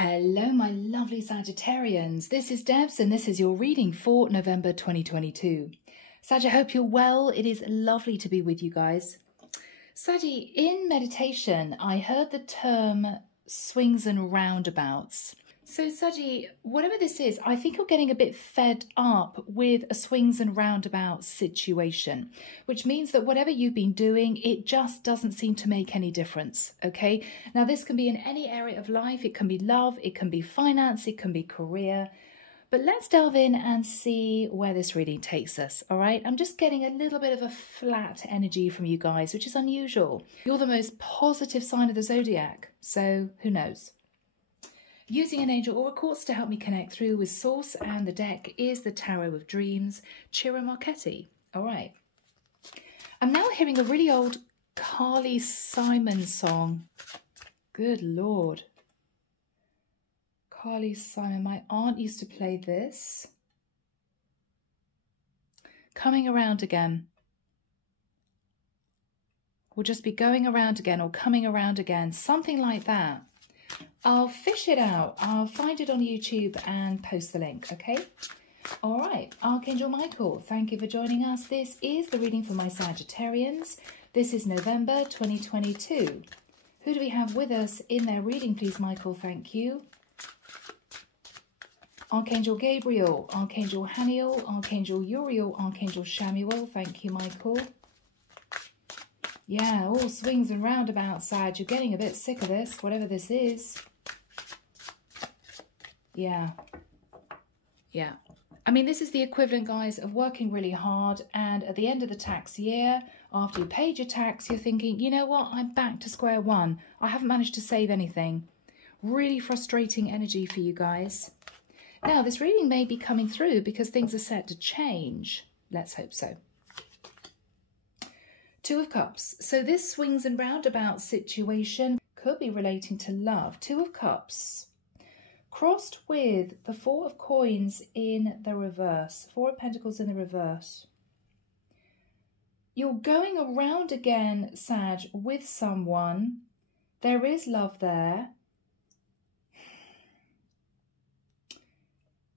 Hello, my lovely Sagittarians. This is Debs and this is your reading for November 2022. Sag, I hope you're well. It is lovely to be with you guys. Saggy, in meditation, I heard the term swings and roundabouts. So Saggy, whatever this is, I think you're getting a bit fed up with a swings and roundabouts situation, which means that whatever you've been doing, it just doesn't seem to make any difference, okay? Now, this can be in any area of life. It can be love, it can be finance, it can be career. But let's delve in and see where this reading takes us, all right? I'm just getting a little bit of a flat energy from you guys, which is unusual. You're the most positive sign of the zodiac, so who knows? Using an angel aura quartz to help me connect through with source, and the deck is the Tarot of Dreams, Ciro Marchetti. All right. I'm now hearing a really old Carly Simon song. Good Lord. Carly Simon, my aunt used to play this. Coming around again. We'll just be going around again or coming around again, something like that. I'll fish it out. I'll find it on YouTube and post the link, okay? All right, Archangel Michael, thank you for joining us. This is the reading for my Sagittarians. This is November 2022. Who do we have with us in their reading, please, Michael? Thank you. Archangel Gabriel, Archangel Haniel, Archangel Uriel, Archangel Shamuel. Thank you, Michael. Yeah, all swings and roundabouts, Sag. You're getting a bit sick of this, whatever this is. Yeah. I mean, this is the equivalent, guys, of working really hard, and at the end of the tax year, after you paid your tax, you're thinking, you know what, I'm back to square one. I haven't managed to save anything. Really frustrating energy for you guys. Now, this reading may be coming through because things are set to change. Let's hope so. Two of Cups. So this swings and roundabout situation could be relating to love. Two of Cups. Crossed with the Four of Coins in the reverse. Four of Pentacles in the reverse. You're going around again, Sag, with someone. There is love there.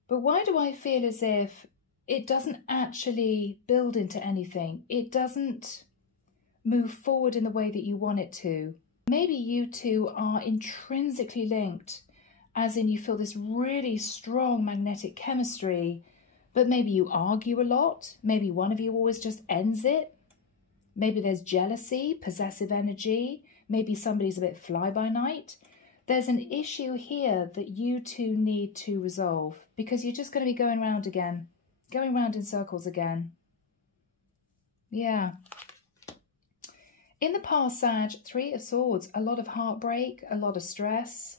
But why do I feel as if it doesn't actually build into anything? It doesn't move forward in the way that you want it to. Maybe you two are intrinsically linked, as in you feel this really strong magnetic chemistry, but maybe you argue a lot. Maybe one of you always just ends it. Maybe there's jealousy, possessive energy. Maybe somebody's a bit fly-by-night. There's an issue here that you two need to resolve, because you're just going to be going round again, going round in circles again. Yeah. In the past, Sag, Three of Swords, a lot of heartbreak, a lot of stress.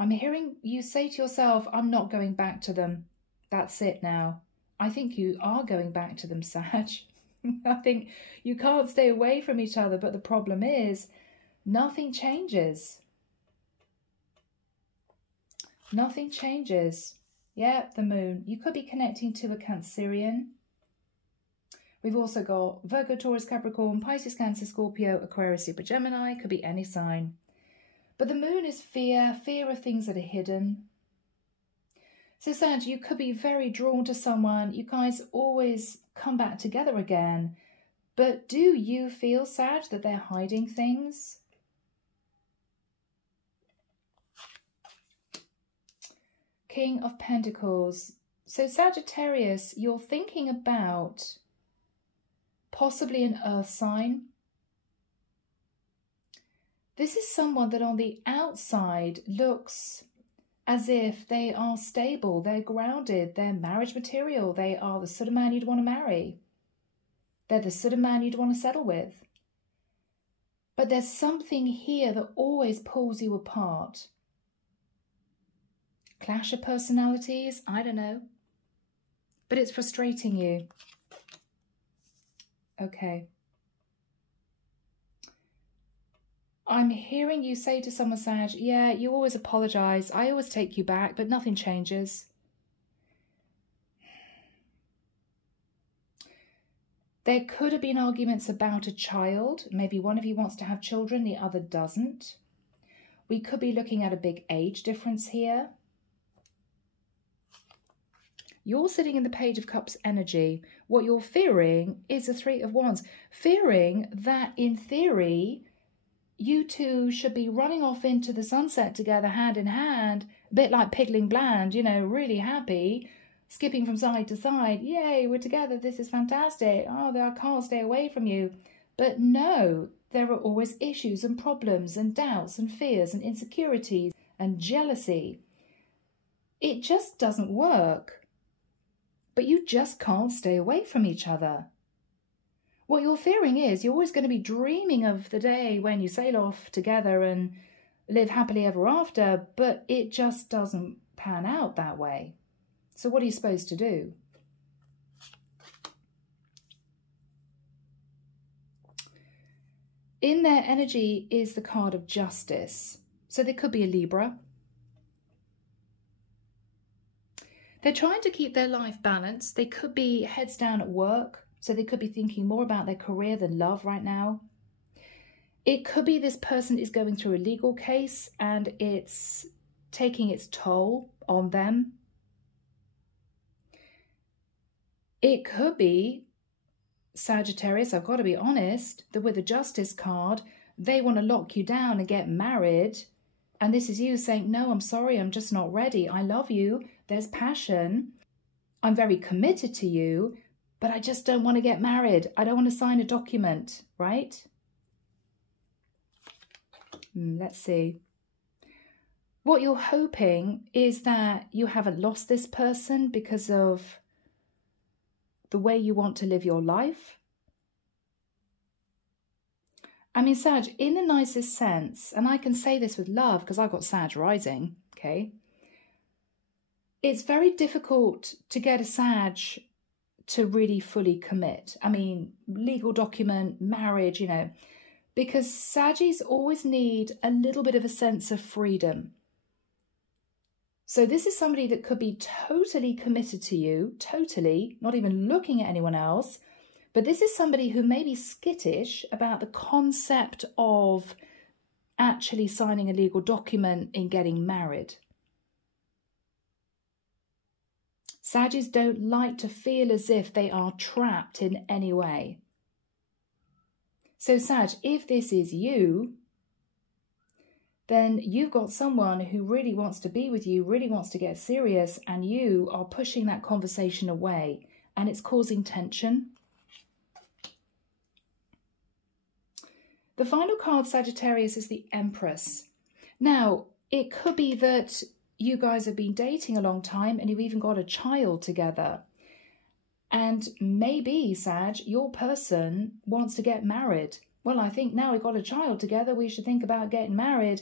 I'm hearing you say to yourself, I'm not going back to them. That's it now. I think you are going back to them, Sag. I think you can't stay away from each other, but the problem is nothing changes. Nothing changes. Yeah, the Moon. You could be connecting to a Cancerian. We've also got Virgo, Taurus, Capricorn, Pisces, Cancer, Scorpio, Aquarius, Libra, Gemini. Could be any sign. But the Moon is fear of things that are hidden. So Sag, you could be very drawn to someone. You guys always come back together again. But do you feel, Sag, that they're hiding things? King of Pentacles. So Sagittarius, you're thinking about possibly an earth sign. This is someone that on the outside looks as if they are stable, they're grounded, they're marriage material, they are the sort of man you'd want to marry. They're the sort of man you'd want to settle with. But there's something here that always pulls you apart. Clash of personalities, I don't know. But it's frustrating you. Okay. I'm hearing you say to someone, Sag, yeah, you always apologise. I always take you back, but nothing changes. There could have been arguments about a child. Maybe one of you wants to have children, the other doesn't. We could be looking at a big age difference here. You're sitting in the Page of Cups energy. What you're fearing is the Three of Wands. Fearing that, in theory, you two should be running off into the sunset together, hand in hand, a bit like Piggling Bland, you know, really happy, skipping from side to side. Yay, we're together. This is fantastic. Oh, I can't stay away from you. But no, there are always issues and problems and doubts and fears and insecurities and jealousy. It just doesn't work. But you just can't stay away from each other. What you're fearing is you're always going to be dreaming of the day when you sail off together and live happily ever after, but it just doesn't pan out that way. So what are you supposed to do? In their energy is the card of Justice. So they could be a Libra. They're trying to keep their life balanced. They could be heads down at work, so they could be thinking more about their career than love right now. It could be this person is going through a legal case and it's taking its toll on them. It could be, Sagittarius, I've got to be honest, that with the Justice card, they want to lock you down and get married. And this is you saying, no, I'm sorry, I'm just not ready. I love you. There's passion. I'm very committed to you, but I just don't want to get married. I don't want to sign a document, right? Let's see. What you're hoping is that you haven't lost this person because of the way you want to live your life. I mean, Sag, in the nicest sense, and I can say this with love because I've got Sag rising, okay? It's very difficult to get a Sag to really fully commit. I mean, legal document, marriage, you know, because Saggies always need a little bit of a sense of freedom. So this is somebody that could be totally committed to you, totally, not even looking at anyone else. But this is somebody who may be skittish about the concept of actually signing a legal document in getting married. Saggies don't like to feel as if they are trapped in any way. So Sag, if this is you, then you've got someone who really wants to be with you, really wants to get serious, and you are pushing that conversation away, and it's causing tension. The final card, Sagittarius, is the Empress. Now, it could be that you guys have been dating a long time and you've even got a child together. And maybe, Sag, your person wants to get married. Well, I think now we've got a child together, we should think about getting married.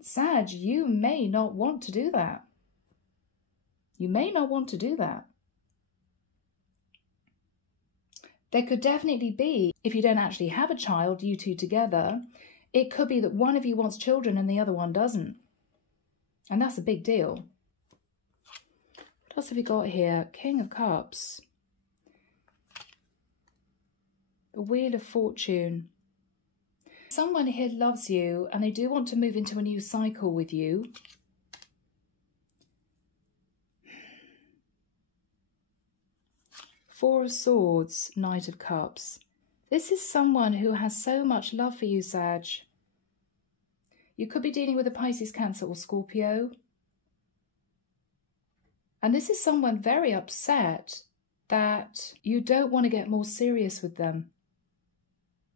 Sag, you may not want to do that. You may not want to do that. There could definitely be, if you don't actually have a child, you two together, it could be that one of you wants children and the other one doesn't. And that's a big deal. What else have we got here? King of Cups. The Wheel of Fortune. Someone here loves you and they do want to move into a new cycle with you. Four of Swords, Knight of Cups. This is someone who has so much love for you, Sag. You could be dealing with a Pisces, Cancer or Scorpio. And this is someone very upset that you don't want to get more serious with them.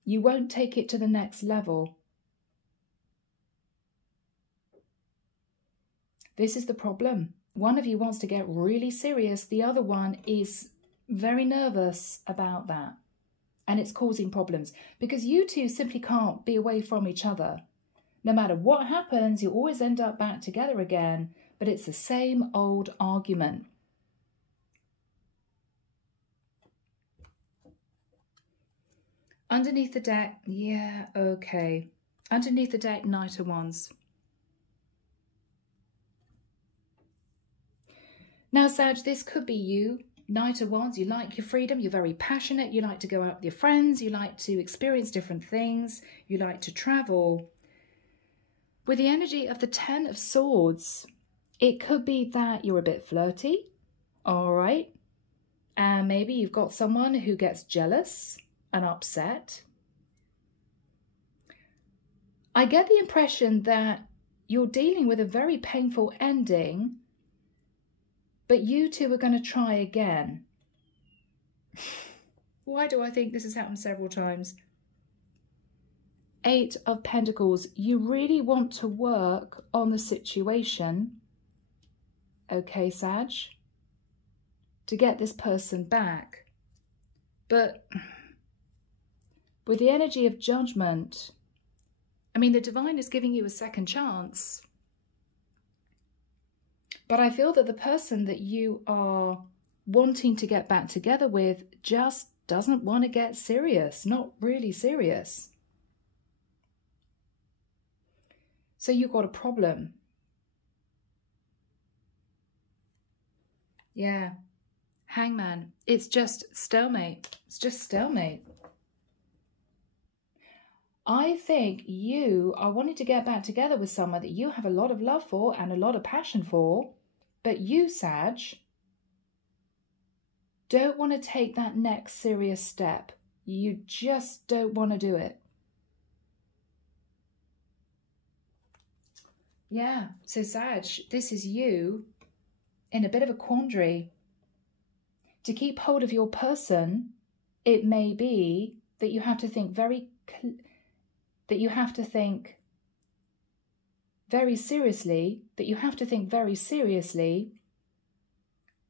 You won't take it to the next level. This is the problem. One of you wants to get really serious. The other one is very nervous about that. And it's causing problems because you two simply can't be away from each other. No matter what happens, you always end up back together again, but it's the same old argument. Underneath the deck, yeah, okay. Underneath the deck, Knight of Wands. Now, Sag, this could be you. Knight of Wands, you like your freedom, you're very passionate, you like to go out with your friends, you like to experience different things, you like to travel. With the energy of the Ten of Swords, it could be that you're a bit flirty, all right? And maybe you've got someone who gets jealous and upset. I get the impression that you're dealing with a very painful ending, but you two are going to try again. Why do I think this has happened several times? Eight of Pentacles. You really want to work on the situation, okay, Sag, to get this person back. But with the energy of Judgment, I mean, the divine is giving you a second chance. But I feel that the person that you are wanting to get back together with just doesn't want to get serious, not really serious. So you've got a problem. Yeah. Hangman. It's just stalemate. It's just stalemate. I think you are wanting to get back together with someone that you have a lot of love for and a lot of passion for, but you, Sag, don't want to take that next serious step. You just don't want to do it. Yeah, so Sag, this is you in a bit of a quandary. To keep hold of your person, it may be that you have to think very seriously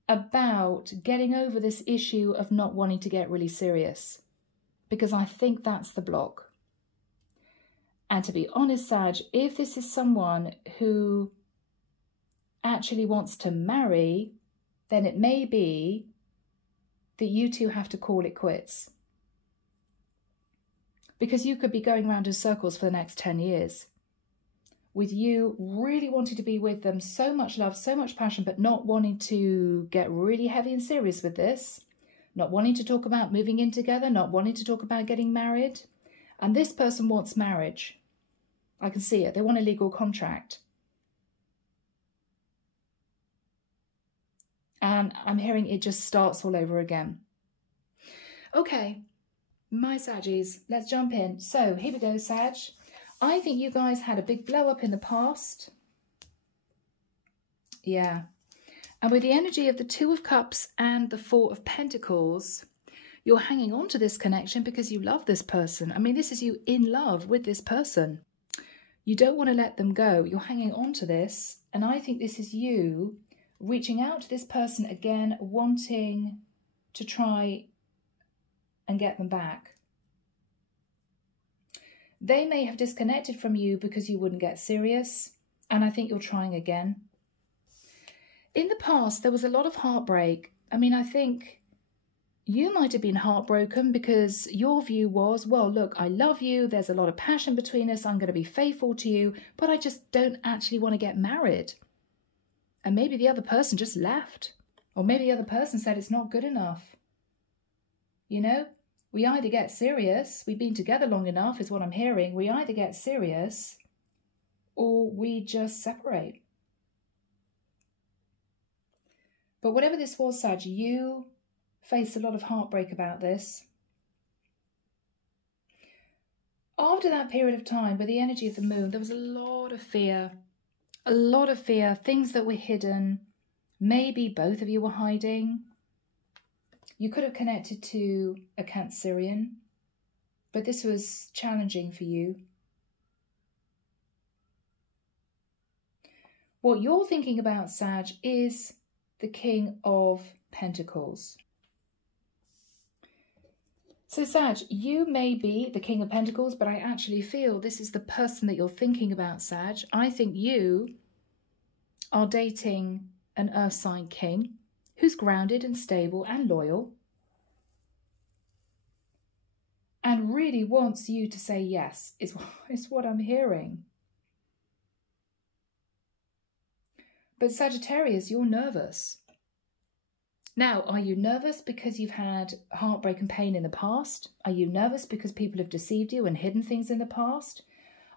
about getting over this issue of not wanting to get really serious, because I think that's the block. And to be honest, Sag, if this is someone who actually wants to marry, then it may be that you two have to call it quits. Because you could be going around in circles for the next 10 years. With you really wanting to be with them, so much love, so much passion, but not wanting to get really heavy and serious with this. Not wanting to talk about moving in together, not wanting to talk about getting married. And this person wants marriage. I can see it. They want a legal contract. And I'm hearing it just starts all over again. Okay, my Saggies, let's jump in. So here we go, Sag. I think you guys had a big blow up in the past. Yeah. And with the energy of the Two of Cups and the Four of Pentacles, you're hanging on to this connection because you love this person. I mean, this is you in love with this person. You don't want to let them go. You're hanging on to this. And I think this is you reaching out to this person again, wanting to try and get them back. They may have disconnected from you because you wouldn't get serious, and I think you're trying again. In the past, there was a lot of heartbreak. I mean, I think you might have been heartbroken because your view was, well, look, I love you, there's a lot of passion between us, I'm going to be faithful to you, but I just don't actually want to get married. And maybe the other person just left. Or maybe the other person said it's not good enough. You know, we either get serious, we've been together long enough is what I'm hearing, we either get serious or we just separate. But whatever this was, Sag, you faced a lot of heartbreak about this. After that period of time, with the energy of the moon, there was a lot of fear. A lot of fear, things that were hidden. Maybe both of you were hiding. You could have connected to a Cancerian, but this was challenging for you. What you're thinking about, Sag, is the King of Pentacles. So, Sag, you may be the King of Pentacles, but I actually feel this is the person that you're thinking about, Sag. I think you are dating an Earth sign king who's grounded and stable and loyal and really wants you to say yes, is what I'm hearing. But Sagittarius, you're nervous. Now, are you nervous because you've had heartbreak and pain in the past? Are you nervous because people have deceived you and hidden things in the past?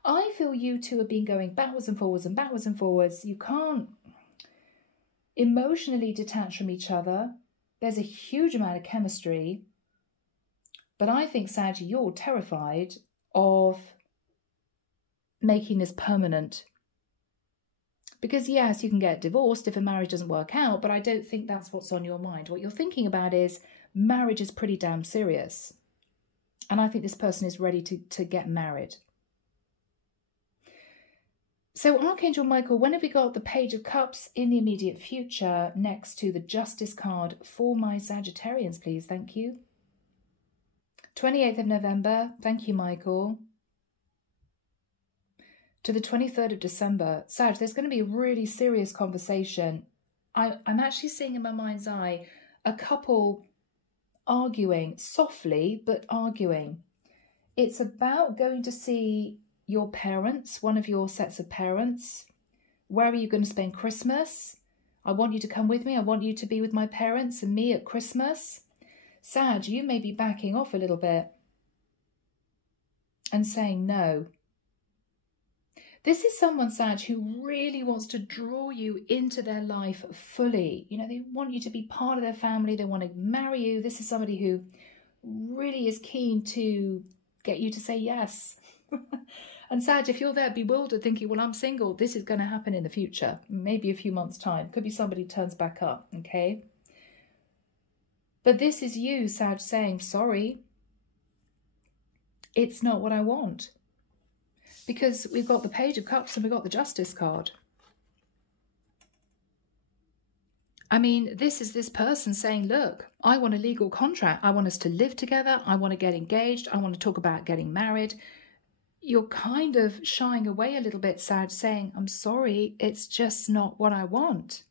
I feel you two have been going backwards and forwards and backwards and forwards. You can't emotionally detach from each other. There's a huge amount of chemistry. But I think, Sag, you're terrified of making this permanent. Because yes, you can get divorced if a marriage doesn't work out, but I don't think that's what's on your mind. What you're thinking about is marriage is pretty damn serious. And I think this person is ready to get married. So Archangel Michael, when have we got the Page of Cups in the immediate future next to the Justice card for my Sagittarians, please? Thank you. 28th of November. Thank you, Michael. To the 23rd of December. Sag, there's going to be a really serious conversation. I'm actually seeing in my mind's eye a couple arguing, softly, but arguing. It's about going to see your parents, one of your sets of parents. Where are you going to spend Christmas? I want you to come with me. I want you to be with my parents and me at Christmas. Sag, you may be backing off a little bit and saying no. This is someone, Sag, who really wants to draw you into their life fully. You know, they want you to be part of their family. They want to marry you. This is somebody who really is keen to get you to say yes. And Sag, if you're there bewildered thinking, well, I'm single, this is going to happen in the future, maybe a few months' time. Could be somebody turns back up, okay? But this is you, Sag, saying, sorry, it's not what I want. Because we've got the Page of Cups and we've got the Justice card. I mean, this is this person saying, look, I want a legal contract. I want us to live together. I want to get engaged. I want to talk about getting married. You're kind of shying away a little bit, Sag, saying, I'm sorry, it's just not what I want.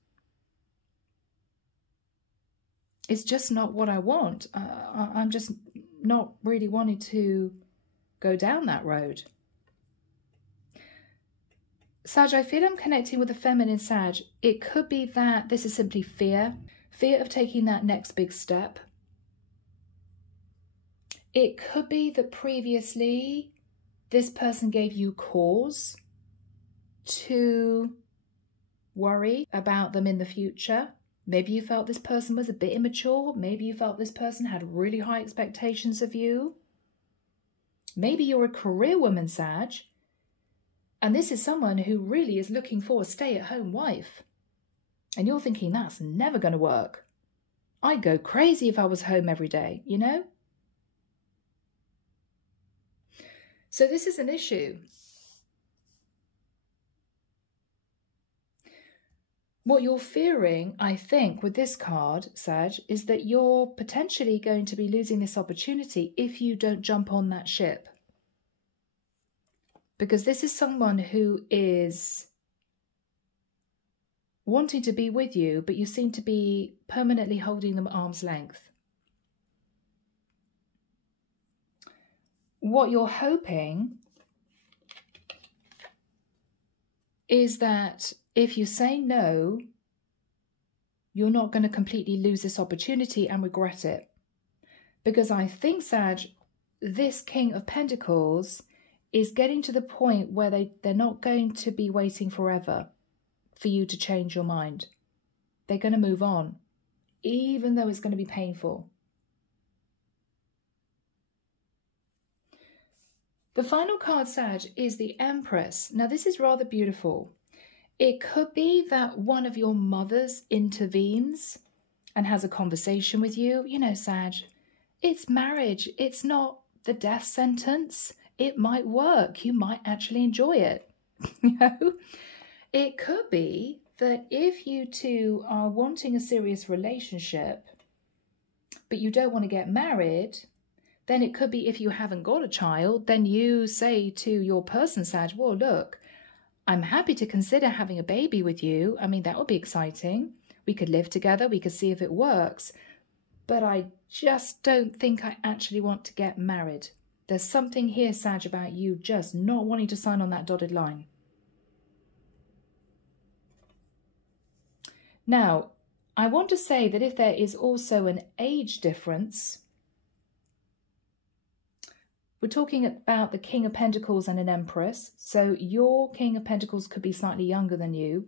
It's just not what I want. I'm just not really wanting to go down that road. Sag, I feel I'm connecting with the feminine, Sag. It could be that this is simply fear. Fear of taking that next big step. It could be that previously this person gave you cause to worry about them in the future. Maybe you felt this person was a bit immature. Maybe you felt this person had really high expectations of you. Maybe you're a career woman, Sag. And this is someone who really is looking for a stay-at-home wife. And you're thinking, that's never going to work. I'd go crazy if I was home every day, you know? So this is an issue. What you're fearing, I think, with this card, Sag, is that you're potentially going to be losing this opportunity if you don't jump on that ship. Because this is someone who is wanting to be with you, but you seem to be permanently holding them at arm's length. What you're hoping is that if you say no, you're not going to completely lose this opportunity and regret it. Because I think, Sag, this King of Pentacles is getting to the point where they're not going to be waiting forever for you to change your mind. They're going to move on, even though it's going to be painful. The final card, Sag, is the Empress. Now, this is rather beautiful. It could be that one of your mothers intervenes and has a conversation with you. You know, Sag, it's marriage. It's not the death sentence. It might work. You might actually enjoy it. You know, it could be that if you two are wanting a serious relationship, but you don't want to get married, then it could be if you haven't got a child, then you say to your person, Sag, well, look, I'm happy to consider having a baby with you. I mean, that would be exciting. We could live together. We could see if it works. But I just don't think I actually want to get married. There's something here, Sag, about you just not wanting to sign on that dotted line. Now, I want to say that if there is also an age difference, we're talking about the King of Pentacles and an Empress. So your King of Pentacles could be slightly younger than you.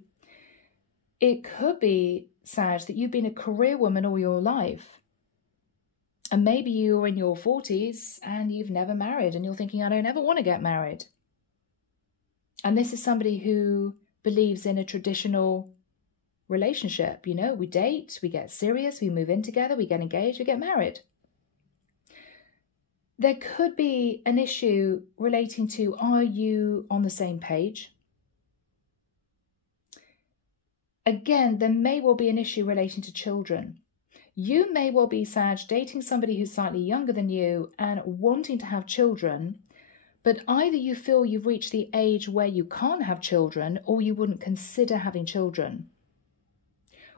It could be, Sag, that you've been a career woman all your life. And maybe you're in your 40s and you've never married and you're thinking, I don't ever want to get married. And this is somebody who believes in a traditional relationship. You know, we date, we get serious, we move in together, we get engaged, we get married. There could be an issue relating to, are you on the same page? Again, there may well be an issue relating to children. You may well be, Sag, dating somebody who's slightly younger than you and wanting to have children, but either you feel you've reached the age where you can't have children or you wouldn't consider having children.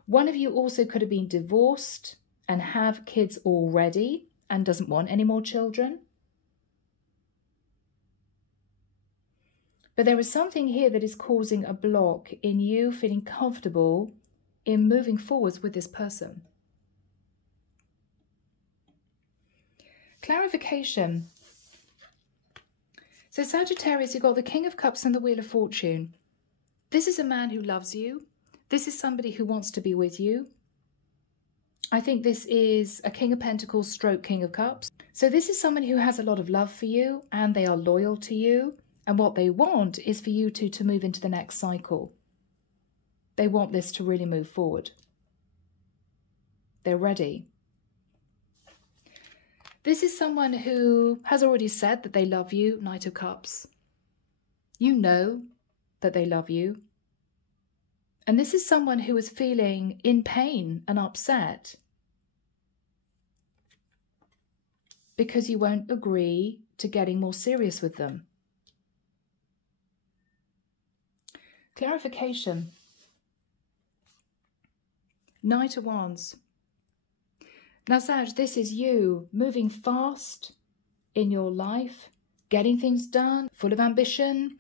One of you also could have been divorced and have kids already and doesn't want any more children. But there is something here that is causing a block in you feeling comfortable in moving forwards with this person. Clarification. So Sagittarius, you've got the King of Cups and the Wheel of Fortune. This is a man who loves you. This is somebody who wants to be with you. I think this is a King of Pentacles stroke King of Cups. So this is someone who has a lot of love for you and they are loyal to you. And what they want is for you to move into the next cycle. They want this to really move forward. They're ready. This is someone who has already said that they love you, Knight of Cups. You know that they love you. And this is someone who is feeling in pain and upset because you won't agree to getting more serious with them. Clarification. Knight of Wands. Now, Sag, this is you moving fast in your life, getting things done, full of ambition.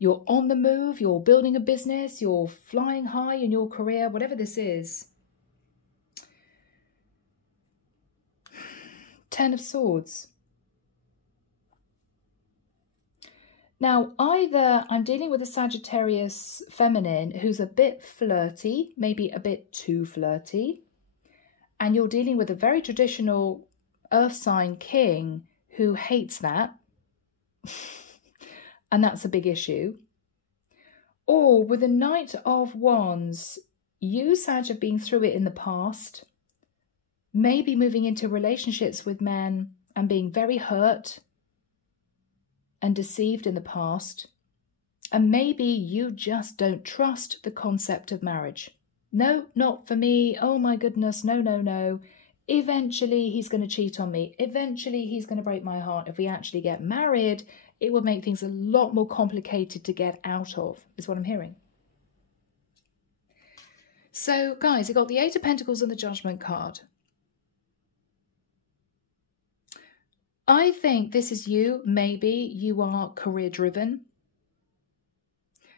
You're on the move, you're building a business, you're flying high in your career, whatever this is. 10 of Swords. Now, either I'm dealing with a Sagittarius feminine who's a bit flirty, maybe a bit too flirty, and you're dealing with a very traditional earth sign king who hates that, and that's a big issue. Or with a Knight of Wands, you, Sag, have been through it in the past, maybe moving into relationships with men and being very hurt and deceived in the past, and maybe you just don't trust the concept of marriage. No, not for me. Oh my goodness, no, no, no. Eventually he's going to cheat on me. Eventually he's going to break my heart. If we actually get married, it would make things a lot more complicated to get out of, is what I'm hearing. So guys, you got the 8 of Pentacles and the Judgment card. I think this is you. Maybe you are career driven.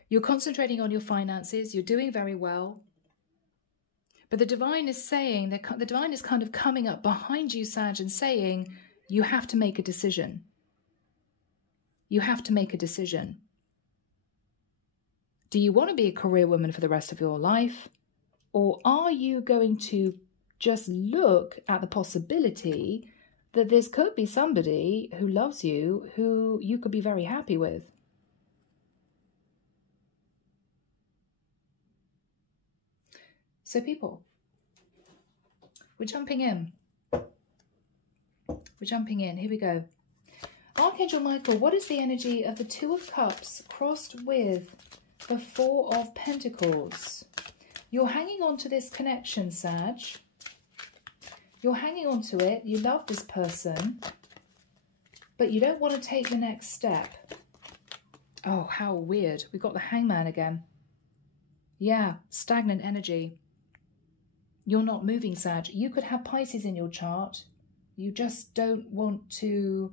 You're concentrating on your finances. You're doing very well. But the divine is saying, that the divine is kind of coming up behind you, Sag, and saying, you have to make a decision. You have to make a decision. Do you want to be a career woman for the rest of your life? Or are you going to just look at the possibility that this could be somebody who loves you, who you could be very happy with? So people, we're jumping in. We're jumping in. Here we go. Archangel Michael, what is the energy of the 2 of Cups crossed with the 4 of Pentacles? You're hanging on to this connection, Sag. You're hanging on to it. You love this person, but you don't want to take the next step. Oh, how weird. We've got the Hangman again. Yeah, stagnant energy. You're not moving, Sag. You could have Pisces in your chart. You just don't want to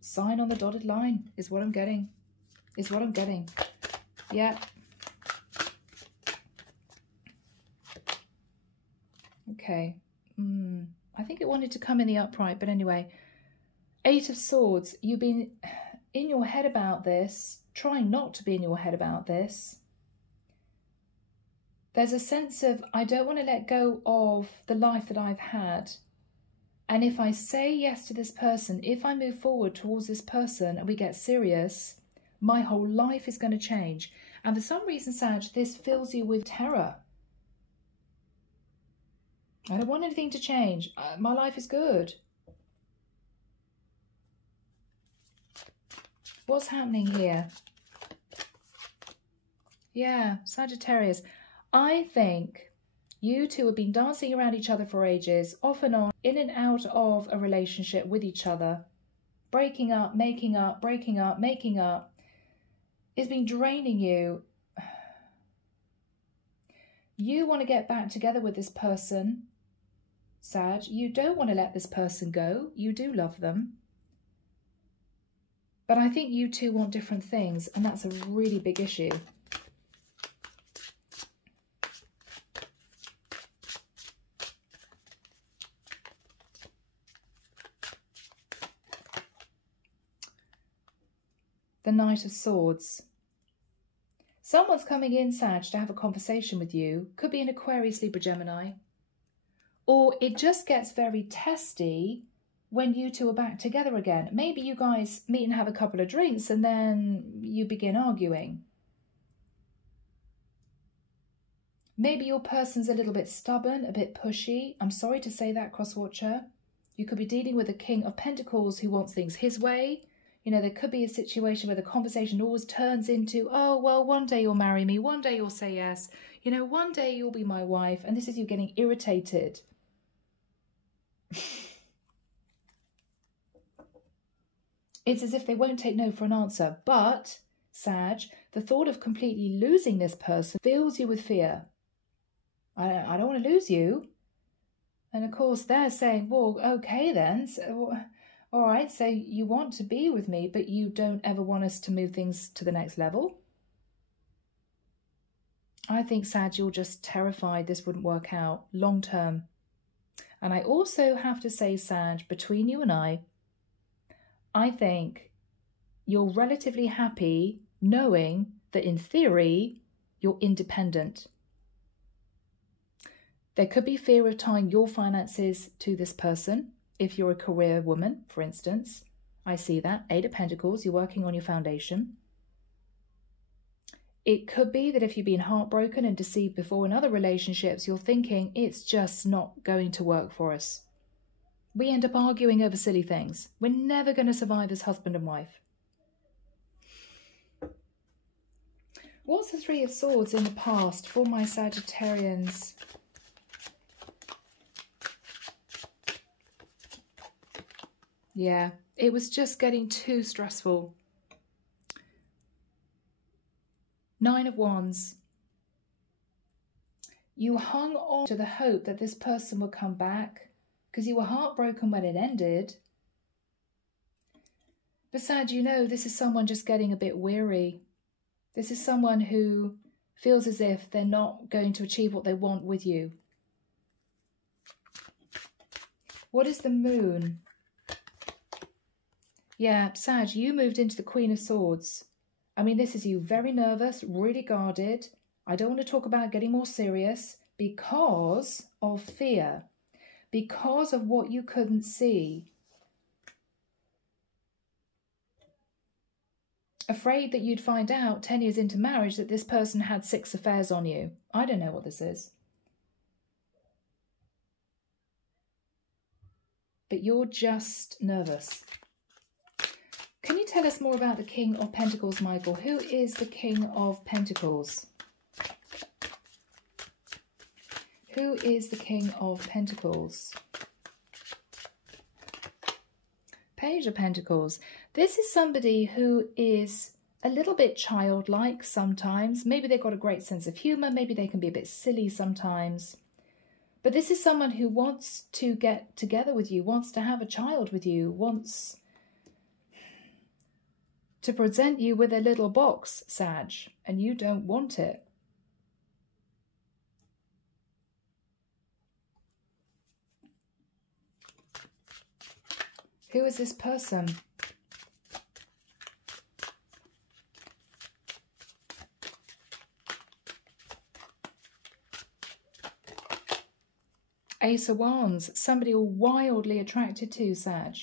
sign on the dotted line, is what I'm getting. Is what I'm getting. Yeah, Okay. I think it wanted to come in the upright, but anyway. 8 of Swords. You've been in your head about this, trying not to be in your head about this. There's a sense of, I don't want to let go of the life that I've had. And if I say yes to this person, if I move forward towards this person and we get serious, my whole life is going to change. And for some reason, Sag, this fills you with terror. I don't want anything to change. My life is good. What's happening here? Yeah, Sagittarius. I think you two have been dancing around each other for ages, off and on, in and out of a relationship with each other. Breaking up, making up, breaking up, making up. It's been draining you. You want to get back together with this person, Sag. You don't want to let this person go. You do love them. But I think you two want different things, and that's a really big issue. The Knight of Swords. Someone's coming in, Sag, to have a conversation with you. Could be an Aquarius, Libra, Gemini. Or it just gets very testy when you two are back together again. Maybe you guys meet and have a couple of drinks and then you begin arguing. Maybe your person's a little bit stubborn, a bit pushy. I'm sorry to say that, Crosswatcher. You could be dealing with a King of Pentacles who wants things his way. You know, there could be a situation where the conversation always turns into, oh, well, one day you'll marry me, one day you'll say yes, you know, one day you'll be my wife, and this is you getting irritated. It's as if they won't take no for an answer, but, Sag, the thought of completely losing this person fills you with fear. I don't want to lose you. And of course, they're saying, well, okay then, so, all right, so you want to be with me, but you don't ever want us to move things to the next level? I think, Sag, you're just terrified this wouldn't work out long term. And I also have to say, Sag, between you and I think you're relatively happy knowing that in theory, you're independent. There could be fear of tying your finances to this person. If you're a career woman, for instance, I see that. 8 of Pentacles, you're working on your foundation. It could be that if you've been heartbroken and deceived before in other relationships, you're thinking it's just not going to work for us. We end up arguing over silly things. We're never going to survive as husband and wife. What's the 3 of Swords in the past for my Sagittarians? Yeah, it was just getting too stressful. 9 of Wands. You hung on to the hope that this person would come back because you were heartbroken when it ended. But Sag, you know, this is someone just getting a bit weary. This is someone who feels as if they're not going to achieve what they want with you. What is the Moon? Yeah, Sag, you moved into the Queen of Swords. I mean, this is you very nervous, really guarded. I don't want to talk about getting more serious because of fear, because of what you couldn't see. Afraid that you'd find out 10 years into marriage that this person had 6 affairs on you. I don't know what this is. But you're just nervous. Can you tell us more about the King of Pentacles, Michael? Who is the King of Pentacles? Who is the King of Pentacles? Page of Pentacles. This is somebody who is a little bit childlike sometimes. Maybe they've got a great sense of humour. Maybe they can be a bit silly sometimes. But this is someone who wants to get together with you, wants to have a child with you, wants to present you with a little box, Sag, and you don't want it. Who is this person? Ace of Wands. Somebody you're wildly attracted to, Sag.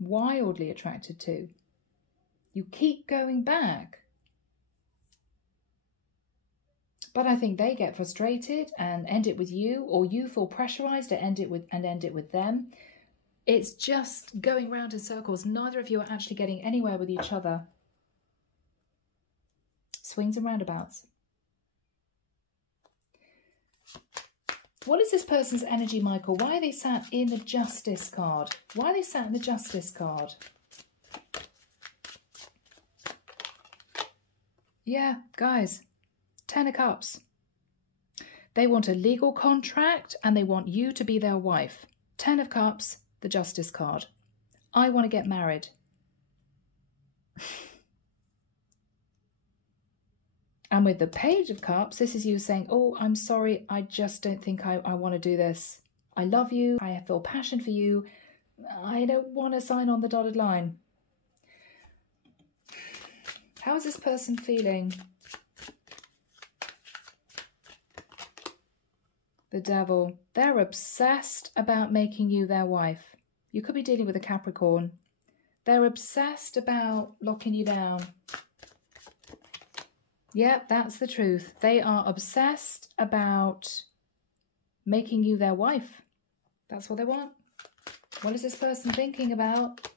Wildly attracted to. You keep going back. But I think they get frustrated and end it with you, or you feel pressurized to end it with them. It's just going round in circles. Neither of you are actually getting anywhere with each other. Swings and roundabouts. What is this person's energy, Michael? Why are they sat in the Justice card? Why are they sat in the Justice card? Yeah, guys. 10 of Cups. They want a legal contract and they want you to be their wife. 10 of Cups, the Justice card. I want to get married. And with the Page of Cups, this is you saying, oh, I'm sorry, I just don't think I want to do this. I love you, I feel passion for you. I don't want to sign on the dotted line. How is this person feeling? The Devil. They're obsessed about making you their wife. You could be dealing with a Capricorn. They're obsessed about locking you down. Yep, that's the truth. They are obsessed about making you their wife. That's what they want. What is this person thinking about?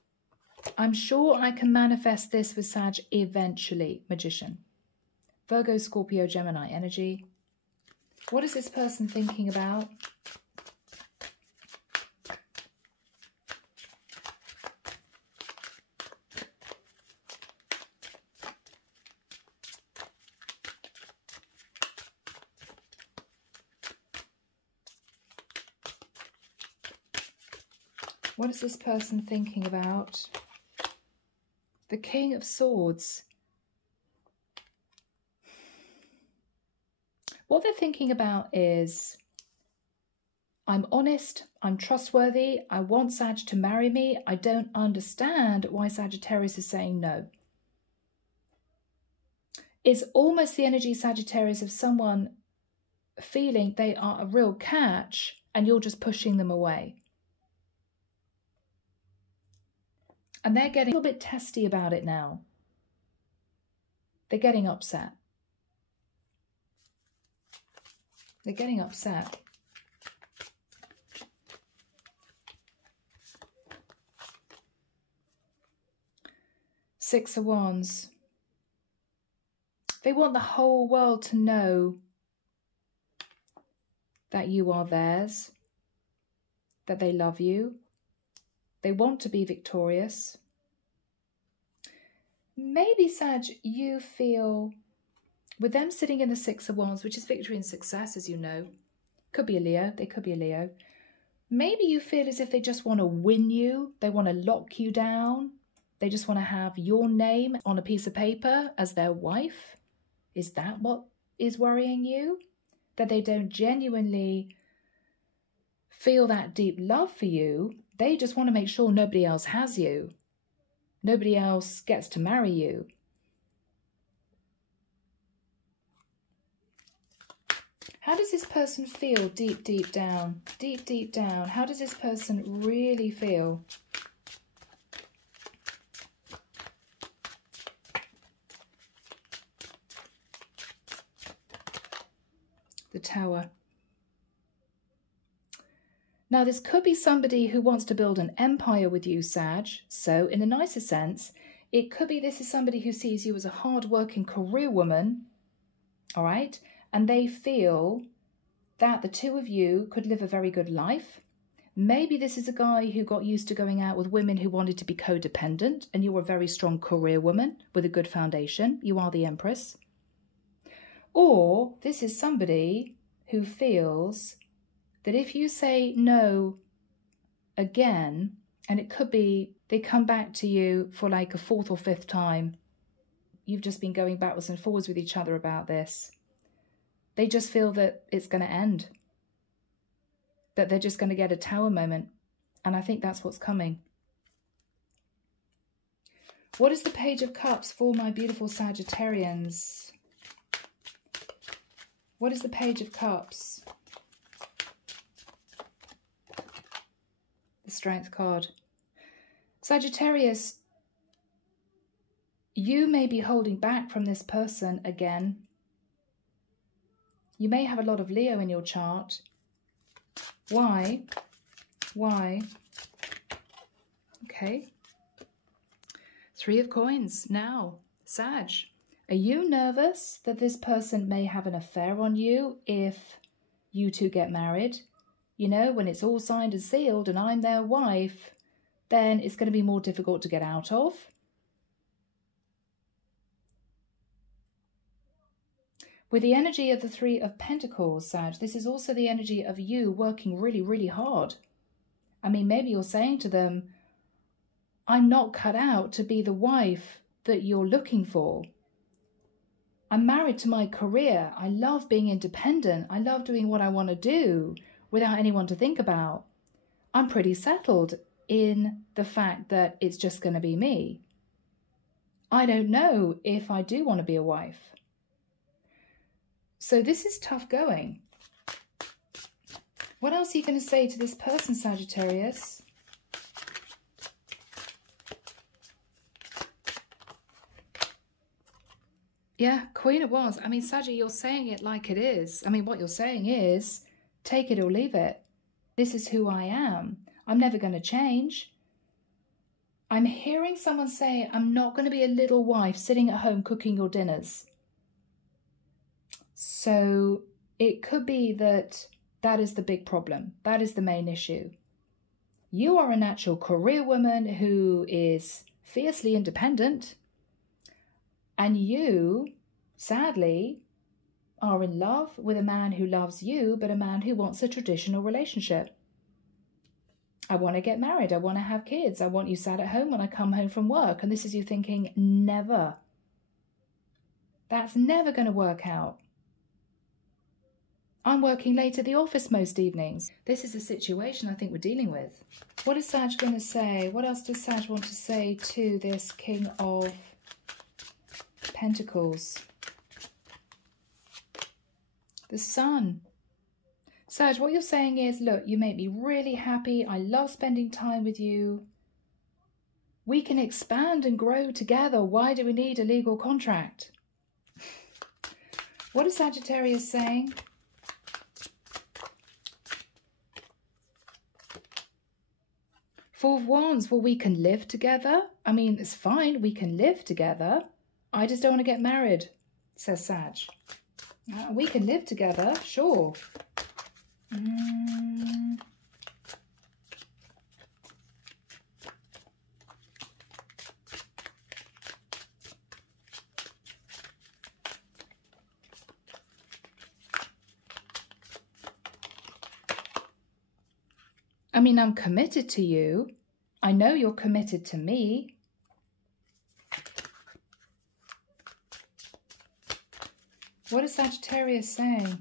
I'm sure I can manifest this with Sag eventually. Magician. Virgo, Scorpio, Gemini energy. What is this person thinking about? What is this person thinking about? The King of Swords. What they're thinking about is, I'm honest, I'm trustworthy, I want Sag to marry me, I don't understand why Sagittarius is saying no. It's almost the energy, Sagittarius, of someone feeling they are a real catch and you're just pushing them away. And they're getting a little bit testy about it now. They're getting upset. They're getting upset. Six of Wands. They want the whole world to know that you are theirs, that they love you. They want to be victorious. Maybe, Sag, you feel, with them sitting in the Six of Wands, which is victory and success, as you know, could be a Leo, they could be a Leo. Maybe you feel as if they just want to win you, they want to lock you down, they just want to have your name on a piece of paper as their wife. Is that what is worrying you? That they don't genuinely feel that deep love for you. They just want to make sure nobody else has you. Nobody else gets to marry you. How does this person feel deep, deep down? Deep, deep down. How does this person really feel? The Tower. Now, this could be somebody who wants to build an empire with you, Sag. So, in the nicest sense, it could be this is somebody who sees you as a hard-working career woman, all right? And they feel that the two of you could live a very good life. Maybe this is a guy who got used to going out with women who wanted to be codependent, and you're a very strong career woman with a good foundation. You are the Empress. Or this is somebody who feels that if you say no again, and it could be they come back to you for like a fourth or fifth time, you've just been going backwards and forwards with each other about this. They just feel that it's going to end, that they're just going to get a Tower moment. And I think that's what's coming. What is the Page of Cups for my beautiful Sagittarians? What is the Page of Cups? The Strength card. Sagittarius, you may be holding back from this person again. You may have a lot of Leo in your chart. Why? Why? Okay. Three of Coins now. Sag, are you nervous that this person may have an affair on you if you two get married? You know, when it's all signed and sealed and I'm their wife, then it's going to be more difficult to get out of. With the energy of the Three of Pentacles, Sag, this is also the energy of you working really, really hard. I mean, maybe you're saying to them, I'm not cut out to be the wife that you're looking for. I'm married to my career. I love being independent. I love doing what I want to do without anyone to think about. I'm pretty settled in the fact that it's just going to be me. I don't know if I do want to be a wife. So this is tough going. What else are you going to say to this person, Sagittarius? Yeah, Queen of Wands. I mean, Saggy, you're saying it like it is. I mean, what you're saying is, take it or leave it. This is who I am. I'm never going to change. I'm hearing someone say, I'm not going to be a little wife sitting at home cooking your dinners. So it could be that that is the big problem. That is the main issue. You are a natural career woman who is fiercely independent. And you, sadly, are in love with a man who loves you, but a man who wants a traditional relationship. I want to get married. I want to have kids. I want you sat at home when I come home from work. And this is you thinking, never. That's never going to work out. I'm working late at the office most evenings. This is the situation I think we're dealing with. What is Sag going to say? What else does Sag want to say to this King of Pentacles? The Sun. Sag, what you're saying is, look, you make me really happy. I love spending time with you. We can expand and grow together. Why do we need a legal contract? What is Sagittarius saying? Four of Wands. Well, we can live together. I mean, it's fine. We can live together. I just don't want to get married, says Sag. We can live together, sure. I mean, I'm committed to you. I know you're committed to me. What is Sagittarius saying?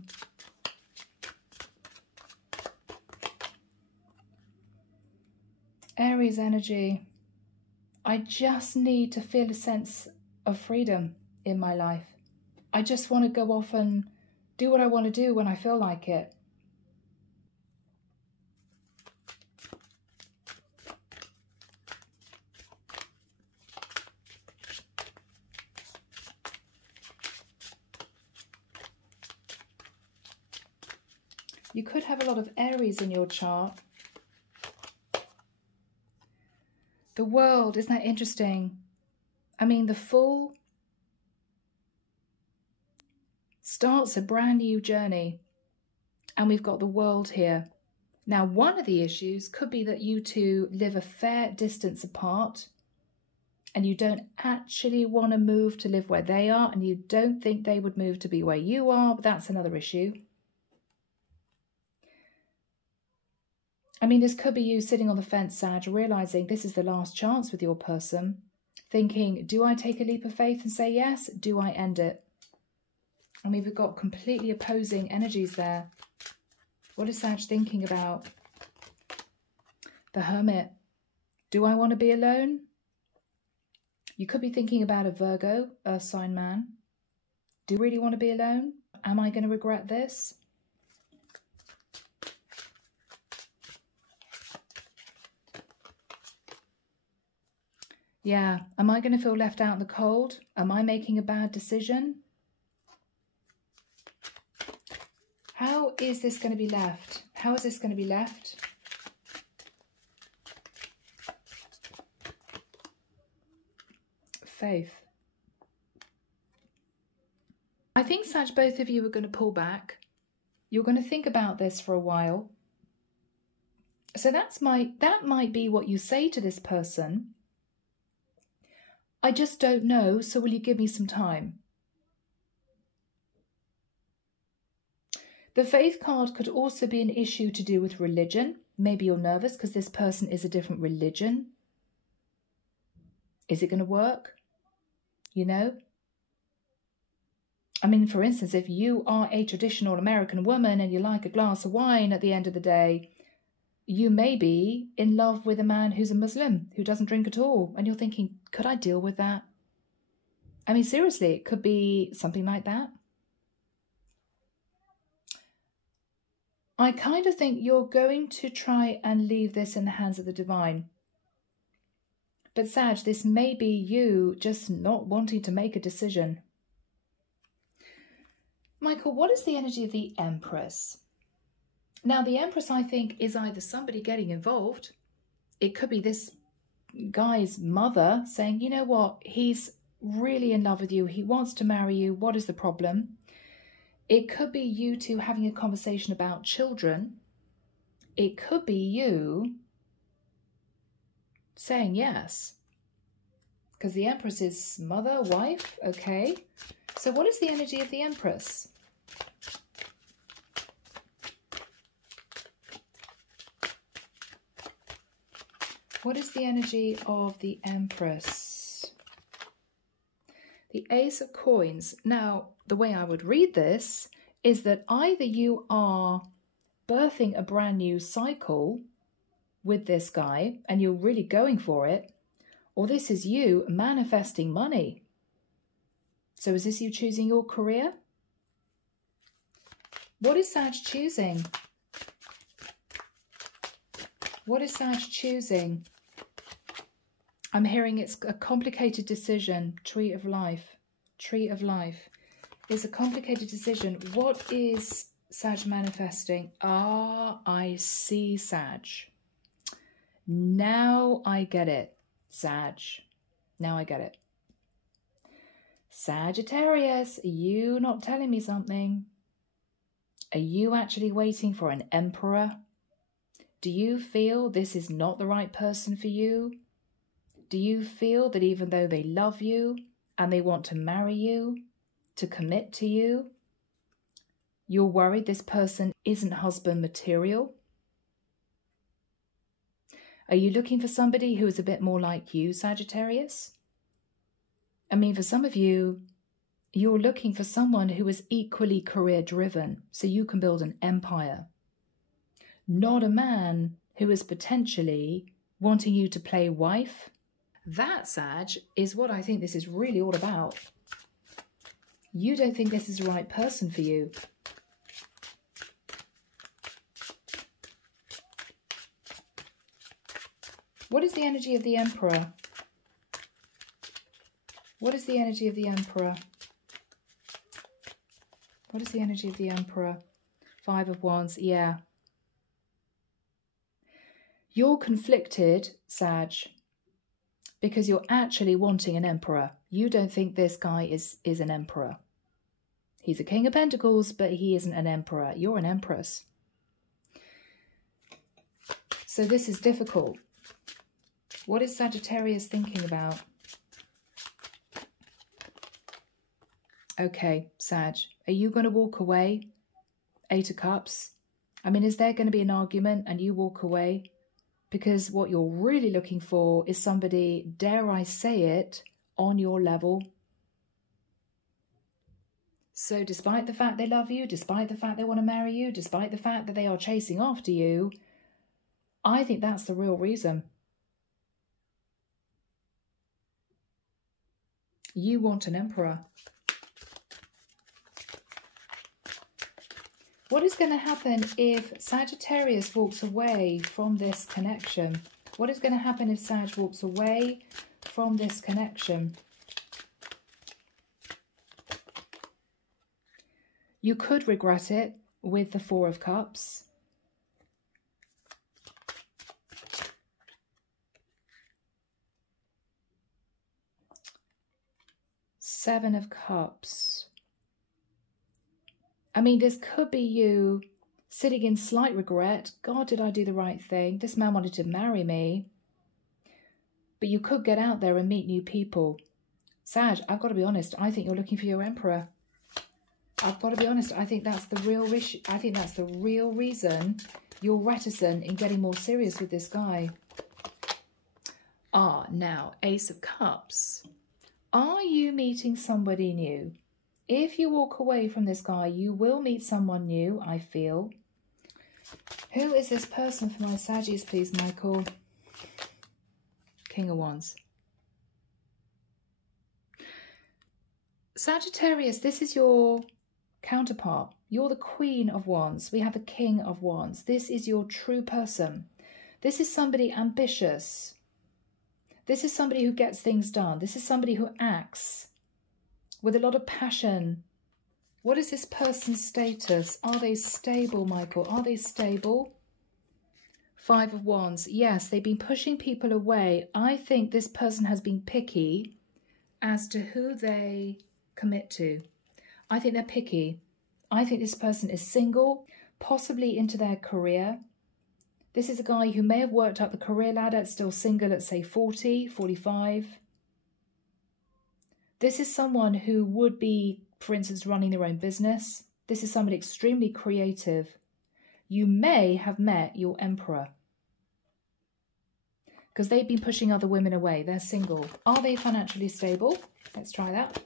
Aries energy. I just need to feel a sense of freedom in my life. I just want to go off and do what I want to do when I feel like it. You could have a lot of Aries in your chart. The World, isn't that interesting? I mean, the Fool starts a brand new journey. And we've got the World here. Now, one of the issues could be that you two live a fair distance apart. And you don't actually want to move to live where they are. And you don't think they would move to be where you are. But that's another issue. I mean, this could be you sitting on the fence, Sag, realising this is the last chance with your person. Thinking, do I take a leap of faith and say yes? Do I end it? I mean, we've got completely opposing energies there. What is Sag thinking about? The Hermit. Do I want to be alone? You could be thinking about a Virgo, Earth sign man. Do you really want to be alone? Am I going to regret this? Yeah, am I going to feel left out in the cold? Am I making a bad decision? How is this going to be left? How is this going to be left? Faith. I think, Sag, both of you are going to pull back. You're going to think about this for a while. So that might be what you say to this person. I just don't know, so will you give me some time? The Faith card could also be an issue to do with religion. Maybe you're nervous because this person is a different religion. Is it going to work? You know? I mean, for instance, if you are a traditional American woman and you like a glass of wine at the end of the day, you may be in love with a man who's a Muslim, who doesn't drink at all. And you're thinking, could I deal with that? I mean, seriously, it could be something like that. I kind of think you're going to try and leave this in the hands of the divine. But Sag, this may be you just not wanting to make a decision. Michael, what is the energy of the Empress? Now, the Empress, I think, is either somebody getting involved. It could be this guy's mother saying, you know what, he's really in love with you. He wants to marry you. What is the problem? It could be you two having a conversation about children. It could be you saying yes. Because the Empress is mother, wife. Okay. So what is the energy of the Empress? What is the energy of the Empress? The Ace of Coins. Now, the way I would read this is that either you are birthing a brand new cycle with this guy and you're really going for it, or this is you manifesting money. So is this you choosing your career? What is Sag choosing? What is Sag choosing? I'm hearing it's a complicated decision. Tree of Life. Tree of Life. It's a complicated decision. What is Sag manifesting? Ah, I see, Sag. Now I get it, Sag. Now I get it. Sagittarius, are you not telling me something? Are you actually waiting for an emperor? Do you feel this is not the right person for you? Do you feel that even though they love you and they want to marry you, to commit to you, you're worried this person isn't husband material? Are you looking for somebody who is a bit more like you, Sagittarius? I mean, for some of you, you're looking for someone who is equally career-driven, so you can build an empire. Not a man who is potentially wanting you to play wife. That, Sag, is what I think this is really all about. You don't think this is the right person for you. What is the energy of the Emperor? What is the energy of the Emperor? What is the energy of the Emperor? Five of Wands, yeah. You're conflicted, Sag, because you're actually wanting an emperor. You don't think this guy is an emperor. He's a King of Pentacles, but he isn't an emperor. You're an empress. So this is difficult. What is Sagittarius thinking about? Okay, Sag, are you going to walk away? Eight of Cups. I mean, is there going to be an argument and you walk away? Because what you're really looking for is somebody, dare I say it, on your level. So despite the fact they love you, despite the fact they want to marry you, despite the fact that they are chasing after you, I think that's the real reason. You want an emperor. What is going to happen if Sagittarius walks away from this connection? What is going to happen if Sag walks away from this connection? You could regret it with the Four of Cups. Seven of Cups. I mean, this could be you sitting in slight regret. God, did I do the right thing? This man wanted to marry me. But you could get out there and meet new people. Sag, I've got to be honest. I think you're looking for your emperor. I've got to be honest. I think that's the real issue. I think that's the real reason you're reticent in getting more serious with this guy. Now, Ace of Cups. Are you meeting somebody new? If you walk away from this guy, you will meet someone new, I feel. Who is this person for my Saggies, please, Michael? King of Wands. Sagittarius, this is your counterpart. You're the Queen of Wands. We have the King of Wands. This is your true person. This is somebody ambitious. This is somebody who gets things done. This is somebody who acts with a lot of passion. What is this person's status? Are they stable, Michael? Are they stable? Five of Wands. Yes, they've been pushing people away. I think this person has been picky as to who they commit to. I think they're picky. I think this person is single, possibly into their career. This is a guy who may have worked up the career ladder, still single at, say, 40, 45. This is someone who would be, for instance, running their own business. This is somebody extremely creative. You may have met your emperor because they've been pushing other women away. They're single. Are they financially stable? Let's try that.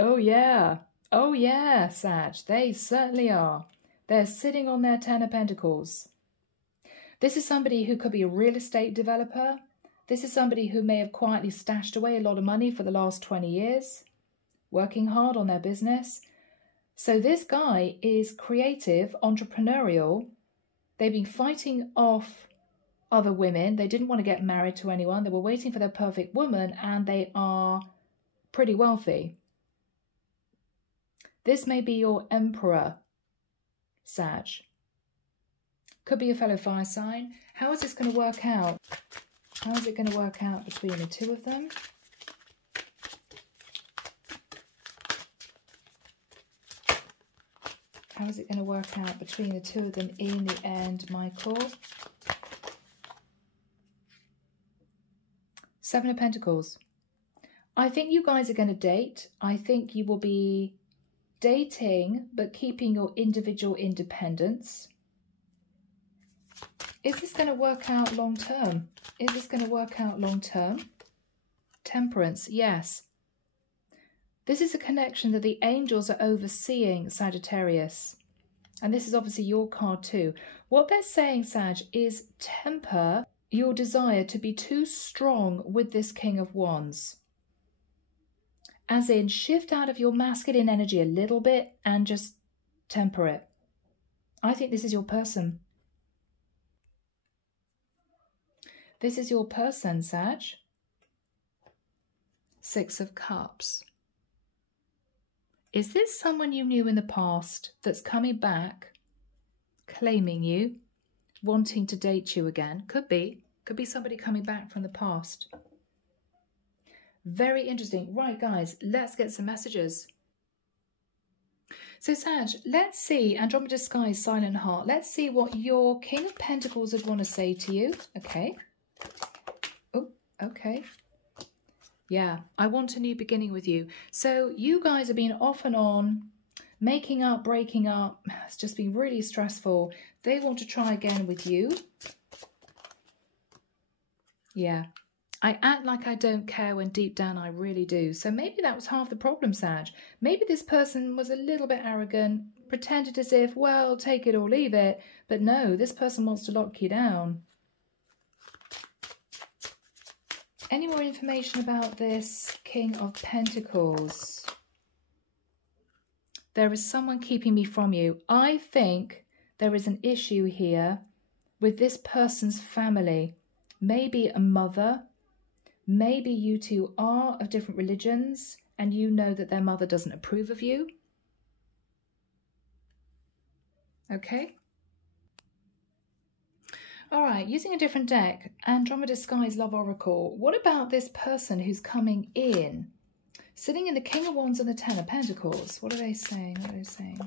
Oh, yeah. Oh, yeah, Sag. They certainly are. They're sitting on their Ten of Pentacles. This is somebody who could be a real estate developer. This is somebody who may have quietly stashed away a lot of money for the last 20 years, working hard on their business. So this guy is creative, entrepreneurial. They've been fighting off other women. They didn't want to get married to anyone. They were waiting for their perfect woman, and they are pretty wealthy. This may be your emperor, Sag. Could be a fellow fire sign. How is this going to work out? How is it going to work out between the two of them? How is it going to work out between the two of them in the end, Michael? Seven of Pentacles. I think you guys are going to date. I think you will be dating, but keeping your individual independence. Is this going to work out long term? Is this going to work out long term? Temperance, yes. This is a connection that the angels are overseeing, Sagittarius. And this is obviously your card too. What they're saying, Sag, is temper your desire to be too strong with this King of Wands. As in, shift out of your masculine energy a little bit and just temper it. I think this is your person. This is your person, Sag. Six of Cups. Is this someone you knew in the past that's coming back, claiming you, wanting to date you again? Could be. Could be somebody coming back from the past. Very interesting. Right, guys, let's get some messages. So, Sag, let's see. Andromeda Sky, Silent Heart. Let's see what your King of Pentacles would want to say to you. Okay. Oh, okay. Yeah, I want a new beginning with you. So you guys have been off and on, making up, breaking up. It's just been really stressful. They want to try again with you. Yeah, I act like I don't care when deep down I really do. So maybe that was half the problem, Sag. Maybe this person was a little bit arrogant, pretended as if, well, take it or leave it. But no, this person wants to lock you down. Any more information about this King of Pentacles? There is someone keeping me from you. I think there is an issue here with this person's family. Maybe a mother. Maybe you two are of different religions and you know that their mother doesn't approve of you. Okay. All right, using a different deck, Andromeda Sky's Love Oracle. What about this person who's coming in? Sitting in the King of Wands and the Ten of Pentacles. What are they saying? What are they saying?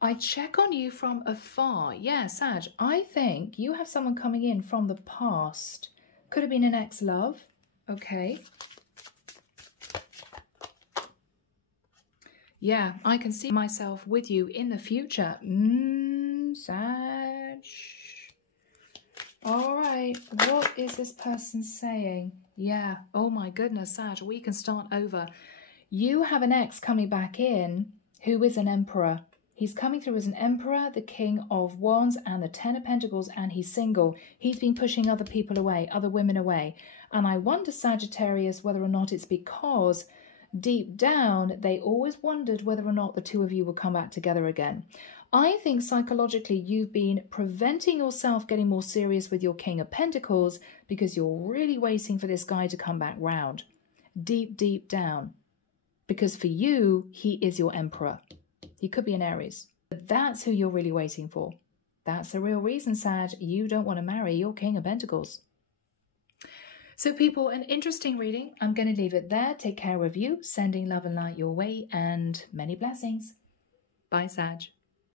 I check on you from afar. Yeah, Sag, I think you have someone coming in from the past. Could have been an ex-love. Okay. Yeah, I can see myself with you in the future. Sag. All right, what is this person saying? Yeah, oh my goodness, Sag, we can start over. You have an ex coming back in who is an emperor. He's coming through as an emperor, the King of Wands and the Ten of Pentacles, and he's single. He's been pushing other people away, other women away. And I wonder, Sagittarius, whether or not it's because deep down they always wondered whether or not the two of you would come back together again. I think psychologically you've been preventing yourself getting more serious with your King of Pentacles because you're really waiting for this guy to come back round. Deep, deep down. Because for you, he is your emperor. He could be an Aries. But that's who you're really waiting for. That's the real reason, Sag, you don't want to marry your King of Pentacles. So people, an interesting reading. I'm going to leave it there. Take care of you. Sending love and light your way and many blessings. Bye, Sag.